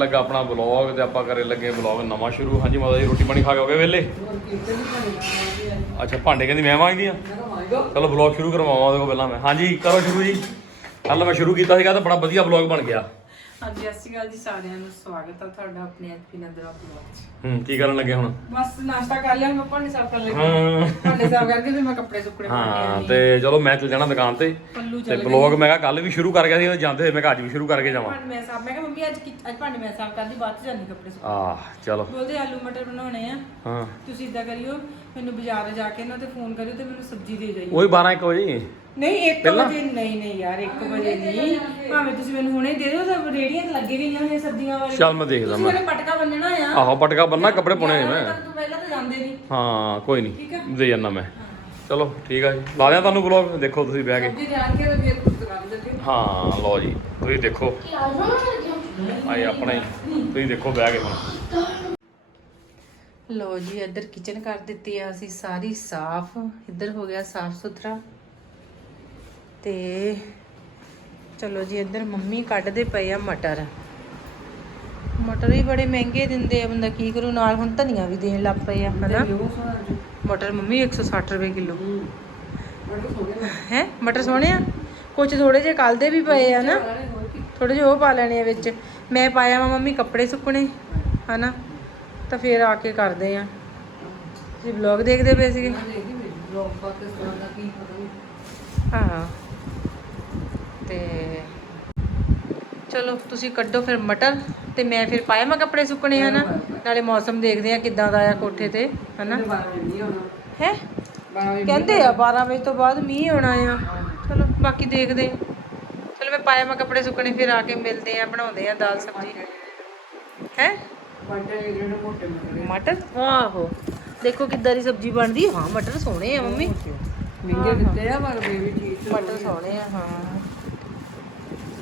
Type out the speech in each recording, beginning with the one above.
ਲੱਗਾ ਆਪਣਾ ਵਲੌਗ ਤੇ ਆਪਾਂ ਕਰੇ ਲੱਗੇ ਵਲੌਗ ਨਵਾਂ ਸ਼ੁਰੂ। ਹਾਂਜੀ ਮਾਤਾ ਜੀ, ਰੋਟੀ ਪਾਣੀ ਖਾ ਕੇ ਹੋ ਗਏ ਵੇਲੇ ਅੱਛਾ, ਭਾਂਡੇ ਕਹਿੰਦੀ ਮੈਂ ਮਾਂਜਦੀ ਆ? ਚਲੋ ਵਲੌਗ ਸ਼ੁਰੂ ਕਰਵਾਵਾਂ ਉਹਦੇ ਕੋਲ ਪਹਿਲਾਂ ਮੈਂ। ਹਾਂਜੀ, ਕਰੋ ਸ਼ੁਰੂ ਜੀ। ਕੱਲ ਮੈਂ ਸ਼ੁਰੂ ਕੀਤਾ ਸੀਗਾ ਤਾਂ ਬੜਾ ਵਧੀਆ ਵਲੌਗ ਬਣ ਗਿਆ। ਹਾਂਜੀ ਸਤਿ ਸ਼੍ਰੀ ਅਕਾਲ ਜੀ ਸਾਰਿਆਂ ਨੂੰ ਸਵਾਗਤ ਹੈ ਤੁਹਾਡਾ ਆਪਣੇ ਐਪੀ ਨੰਦਰਾ ਬਲੌਗ 'ਚ। ਹੂੰ ਕੀ ਕਰਨ ਲੱਗੇ ਹੁਣ? ਬਸ ਨਾਸ਼ਤਾ ਕਰ ਲਿਆ ਮੈਂ ਭਾਂਡੇ ਸਾਫ਼ ਕਰ ਲਏ ਹਾਂ। ਭਾਂਡੇ ਸਾਫ਼ ਕਰਕੇ ਫਿਰ ਮੈਂ ਕੱਪੜੇ ਸੁੱਕਣੇ ਹਾਂ ਤੇ ਚਲੋ ਮੈਂ ਚੱਲ ਜਾਣਾ ਦੁਕਾਨ ਤੇ। ਪੱਲੂ ਤੇ ਵਲੌਗ ਮੈਂ ਕਿਹਾ ਕੱਲ ਵੀ ਸ਼ੁਰੂ ਕਰ ਗਿਆ ਸੀ ਉਹ ਜਾਂਦੇ ਹੋਏ ਮੈਂ ਕਿਹਾ ਅੱਜ ਵੀ ਸ਼ੁਰੂ ਕਰਕੇ ਜਾਵਾਂ। ਭਾਂਡੇ ਮੈਂ ਸਾਫ਼ ਮੈਂ ਕਿਹਾ ਮੰਮੀ ਅੱਜ ਕੀ- ਅੱਜ ਭਾਂਡੇ ਮੈਂ ਸਾਫ਼ ਕਰਦੀ ਬਾਅਦ ਚ ਜਾਂਦੀ ਕੱਪੜੇ ਸੁੱਕਣੇ। ਆਹ ਚਲੋ। ਬੋਲਦੇ ਆਲੂ ਮਟਰ ਬਣਾਉਣੇ ਆ। ਹਾਂ। ਤੁਸੀਂ ਇਦਾਂ ਕਰਿਓ ਮੈਨੂੰ ਬਾਜ਼ਾਰ ਜਾ ਕੇ ਨਾ ਤੇ ਫੋਨ ਕਰਿਓ ਤੇ ਮੈਨੂੰ ਸਬਜ਼ੀ ਦੇ ਜਾਈਓ। ਉਹੀ 12 1 ਵਜੇ। ਨਹੀਂ 1 ਵਜੇ ਨਹੀਂ ਨਹੀਂ ਯਾਰ 1 ਵਜੇ ਨਹੀਂ। ਭਾਵੇਂ ਤੁਸੀਂ ਮੈਨੂੰ ਹੁਣੇ ਦੇ ਦਿਓ ਤਾਂ ਰੇੜੀਆਂ ਤੇ ਲੱਗੇ ਗਈਆਂ ਨੇ ਸਬਜ਼ੀਆਂ ਵਾਲੀ। ਚੱਲ ਮੈਂ ਦੇਖਦਾ ਤੁਸੀਂ ਮੇਰੇ ਪਟਕਾ ਬੰਨਣਾ ਆ। ਆਹੋ ਪਟਕਾ ਬੰਨਾ ਕੱਪੜੇ ਪਾਉਣੇ ਨੇ ਮੈਂ। ਤੋਂ ਪਹਿਲਾਂ ਤਾਂ ਜਾਂਦੇ ਨਹੀਂ। ਹਾਂ ਕੋਈ ਠੀਕ ਨਹੀਂ ਦੇ ਜਾਨਾ ਮੈਂ। ਚਲੋ ਠੀਕ ਆ ਜੀ। ਲਾ ਦਿਆਂ ਤੁਹਾਨੂੰ ਵਲੌਗ ਦੇਖੋ ਤੁਸੀਂ ਬਹਿ ਕੇ। ਜੀ ਜਾਣ ਕੇ ਤਾਂ ਫਿਰ ਕੁਝ ਕਰ ਦਿੰਦੇ ਹਾਂ ਲਓ ਜੀ ਤੁਸੀਂ ਦੇਖੋ। ਆਏ ਆਪਣਾ ਹੀ ਤੁਸੀਂ ਦੇਖੋ ਬਹਿ ਕੇ ਹੁਣ। ਲੋ ਜੀ ਇੱਧਰ ਕਿਚਨ ਕਰ ਦਿੱਤੀ ਆ ਅਸੀਂ ਸਾਰੀ ਸਾਫ਼। ਇੱਧਰ ਹੋ ਗਿਆ ਸਾਫ਼ ਸੁਥਰਾ। ਤੇ ਚਲੋ ਜੀ ਇੱਧਰ ਮੰਮੀ ਕੱਢਦੇ ਪਏ ਆ ਮਟਰ। ਮਟਰ ਵੀ ਬੜੇ ਮਹਿੰਗੇ ਦਿੰਦੇ ਆ ਬੰਦਾ ਕੀ ਕਰੂ ਨਾਲ ਹੁਣ ਧਨੀਆ ਵੀ ਦੇਣ ਲੱਗ ਪਏ ਆ ਹਨਾ? ਮਟਰ ਮੰਮੀ 160 ਰੁਪਏ ਕਿਲੋ। ਹੈ। ਮਟਰ ਸੋਹਣੇ ਆ? ਕੁਝ ਥੋੜੇ ਜਿਹੇ ਕੱਲ ਦੇ ਵੀ ਪਏ ਆ ਨਾ ਥੋੜੇ ਜਿਹੇ ਉਹ ਪਾ ਲੈਣੇ ਆ ਵਿੱਚ। ਮੈਂ ਪਾਇਆ ਵਾ ਮੰਮੀ ਕੱਪੜੇ ਸੁੱਕਣੇ ਹਨਾ? ਤਾਂ ਫੇਰ ਆ ਕੇ ਕਰਦੇ ਆ। ਜੀ ਵਲੌਗ ਦੇਖਦੇ ਪਏ ਸੀਗੇ? ਹਾਂ। ਤੇ ਚਲੋ ਤੁਸੀਂ ਕੱਢੋ ਫਿਰ ਮਟਰ ਤੇ ਮੈਂ ਫਿਰ ਪਾਇਆ ਮੈਂ ਕੱਪੜੇ ਸੁੱਕਣੇ ਹਨਾ? ਨਾਲੇ ਮੌਸਮ ਦੇਖਦੇ ਆ ਕਿੱਦਾਂ ਦਾ ਆ ਕੋਠੇ ਤੇ ਹਨਾ? ਹੈ? ਕਹਿੰਦੇ ਆ 12 ਵਜੇ ਤੋਂ ਬਾਅਦ ਮੀਂਹ ਆਉਣਾ ਆ। ਚਲੋ ਬਾਕੀ ਦੇਖਦੇ ਚਲੋ ਮੈਂ ਪਾਇਆ ਮੈਂ ਕੱਪੜੇ ਸੁੱਕਣੇ ਫਿਰ ਆ ਕੇ ਮਿਲਦੇ ਆ ਬਣਾਉਂਦੇ ਆ ਦਾਲ ਸਬਜ਼ੀ। ਹੈ? ਮਟਰ ਆਹੋ। ਦੇਖੋ ਕਿੱਦਾਂ ਦੀ ਸਬਜ਼ੀ ਬਣਦੀ ਹਾਂ ਮਟਰ ਸੋਹਣੇ ਆ ਮੰਮੀ। ਮਹਿੰਗੇ ਦਿੱਤੇ ਆ ਪਰ ਬੇਬੀ ਠੀਕ ਮਟਰ ਸੋਹਣੇ ਆ ਹਾਂ।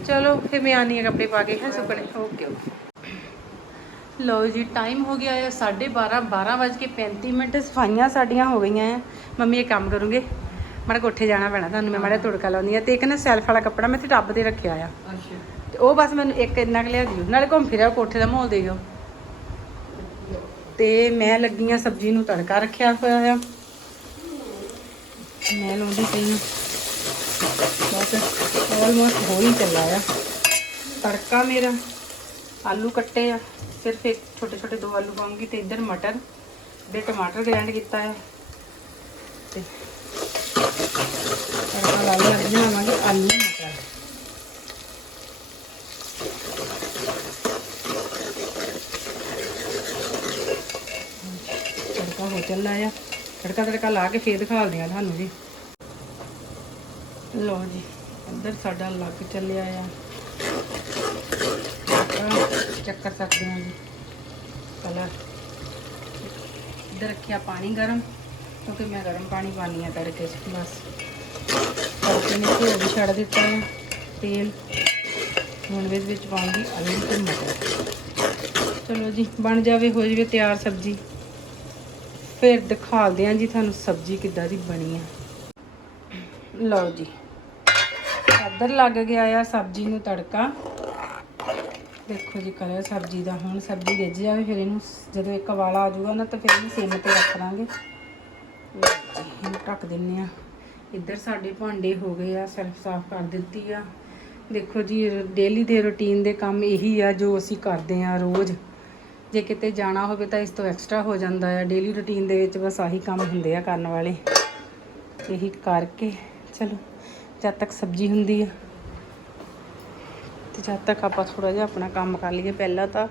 ਚਲੋ ਫਿਰ ਮੈਂ ਆਨੀ ਆ ਕੱਪੜੇ ਪਾ ਕੇ ਹੈ। ਸੁੱਕਣੇ। Okay okay. ਲਓ ਜੀ ਟਾਈਮ ਹੋ ਗਿਆ ਹੈ 12:30 12:35 ਮਿੰਟ। ਸਫਾਈਆਂ ਸਾਡੀਆਂ ਹੋ ਗਈਆਂ ਹੈ ਮੰਮੀ ਇਹ ਕੰਮ ਕਰੂੰਗੇ। ਮਾੜਾ ਕੋਠੇ ਜਾਣਾ ਪੈਣਾ ਤੁਹਾਨੂੰ ਮੈਂ ਮਾੜਾ ਤੁੜਕਾ ਲਾਉਂਦੀ ਆ ਤੇ ਇੱਕ ਨਾ ਸੈਲਫ ਵਾਲਾ ਕੱਪੜਾ ਮੈਂ ਤੇ ਟੱਬ ਤੇ ਰੱਖਿਆ ਆ। ਅੱਛਾ। ਤੇ ਉਹ ਬਸ ਮੈਨੂੰ ਇੱਕ ਇੰਨਾ ਕੁ ਲਿਆ ਦਿਓ। ਨਾਲੇ ਘੁੰਮ ਫਿਰਿਆ ਕੋਠੇ ਦਾ ਮਾਹੌਲ ਦੇਖਿਓ ਤੇ ਮੈਂ ਲੱਗੀ ਆ ਸਬਜ਼ੀ ਨੂੰ ਤੜਕਾ ਰੱਖਿਆ ਹੋਇਆ ਆ। ਮੈਂ ਲਾਉਂਦੀ ਪਈ ਬਸ ਆਲਮੋਸਟ ਹੋ ਹੀ ਚੱਲਾ ਆ। ਤੜਕਾ ਮੇਰਾ, ਆਲੂ ਕੱਟੇ ਆ। ਸਿਰਫ ਇੱਕ ਛੋਟੇ ਛੋਟੇ ਦੋ ਆਲੂ ਪਾਉਂਗੀ ਤੇ ਇੱਧਰ ਮਟਰ ਦੇ ਟਮਾਟਰ ਗ੍ਰਾਈਂਡ ਕੀਤਾ ਹੈ ਤੇ ਤੜਕਾ ਲਾ ਲਿਆ ਅੱਜ ਬਣਾਵਾਂਗੇ ਆਲੂ ਮਟਰ। ਤੜਕਾ ਹੋ ਚੱਲਾ ਆ। ਤੜਕਾ ਤੜਕਾ ਲਾ ਕੇ ਫੇਰ ਦਿਖਾਲਦੇ ਆ ਤੁਹਾਨੂੰ ਜੀ। ਲਓ ਜੀ ਇੱਧਰ ਸਾਡਾ ਲੱਗ ਚੱਲਿਆ ਆ। ਚੈੱਕ ਕਰ ਸਕਦੇ ਹਾਂ ਜੀ। ਕਲਰ ਇੱਧਰ ਰੱਖਿਆ ਪਾਣੀ ਗਰਮ, ਕਿਉਂਕਿ ਮੈਂ ਗਰਮ ਪਾਣੀ ਪਾਣੀ ਆ ਤੜਕੇ 'ਚ, ਬਸ। ਤੜਕੇ ਨੇ ਘਿਓ ਵੀ ਛੱਡ ਦਿੱਤਾ ਹੈ ਤੇਲ। ਹੁਣ ਵਿੱਚ ਵਿੱਚ ਪਾਉਂਗੀ ਆਲੂ ਤੇ ਮਟਰ। ਚਲੋ ਜੀ, ਬਣ ਜਾਵੇ, ਹੋ ਜਾਵੇ ਤਿਆਰ ਸਬਜ਼ੀ। ਫਿਰ ਦਿਖਾਲਦੇ ਹਾਂ ਜੀ ਤੁਹਾਨੂੰ ਸਬਜ਼ੀ ਕਿੱਦਾਂ ਦੀ ਬਣੀ ਆ। ਲਓ ਜੀ। ਇੱਧਰ ਲੱਗ ਗਿਆ ਆ ਸਬਜ਼ੀ ਨੂੰ ਤੜਕਾ। ਦੇਖੋ ਜੀ ਕਲਰ ਸਬਜ਼ੀ ਦਾ। ਹੁਣ ਸਬਜ਼ੀ ਰਿੱਝ ਜਾਵੇ, ਫਿਰ ਇਹਨੂੰ ਜਦੋਂ ਇੱਕ ਵਾਲਾ ਆ ਜਾਊਗਾ ਨਾ, ਤਾਂ ਫਿਰ ਇਹਨੂੰ ਸਿਮ ਤੇ ਰੱਖ ਲਾਂਗੇ। ਇਹਨੂੰ ਢੱਕ ਦਿੰਨੇ ਆ। ਇੱਧਰ ਸਾਡੇ ਭਾਂਡੇ ਹੋ ਗਏ ਆ, ਸੈਲਫ ਸਾਫ਼ ਕਰ ਦਿੱਤੀ ਆ। ਦੇਖੋ ਜੀ, ਡੇਲੀ ਦੇ ਰੁਟੀਨ ਦੇ ਕੰਮ ਇਹੀ ਆ ਜੋ ਅਸੀਂ ਕਰਦੇ ਆ ਰੋਜ਼। ਜੇ ਕਿਤੇ ਜਾਣਾ ਹੋਵੇ ਤਾਂ ਇਸ ਤੋਂ ਐਕਸਟਰਾ ਹੋ ਜਾਂਦਾ ਆ। ਡੇਲੀ ਰੁਟੀਨ ਦੇ ਵਿੱਚ ਬਸ ਆਹੀ ਕੰਮ ਹੁੰਦੇ ਆ ਕਰਨ ਵਾਲੇ। ਇਹੀ ਕਰਕੇ ਚਲੋ, ਜਦ ਤੱਕ ਸਬਜ਼ੀ ਹੁੰਦੀ ਆ। ਤੇ ਜਦ ਤੱਕ ਆਪਾਂ ਥੋੜਾ ਜਿਹਾ ਆਪਣਾ ਕੰਮ ਕਰ ਲਈਏ, ਪਹਿਲਾਂ ਤਾਂ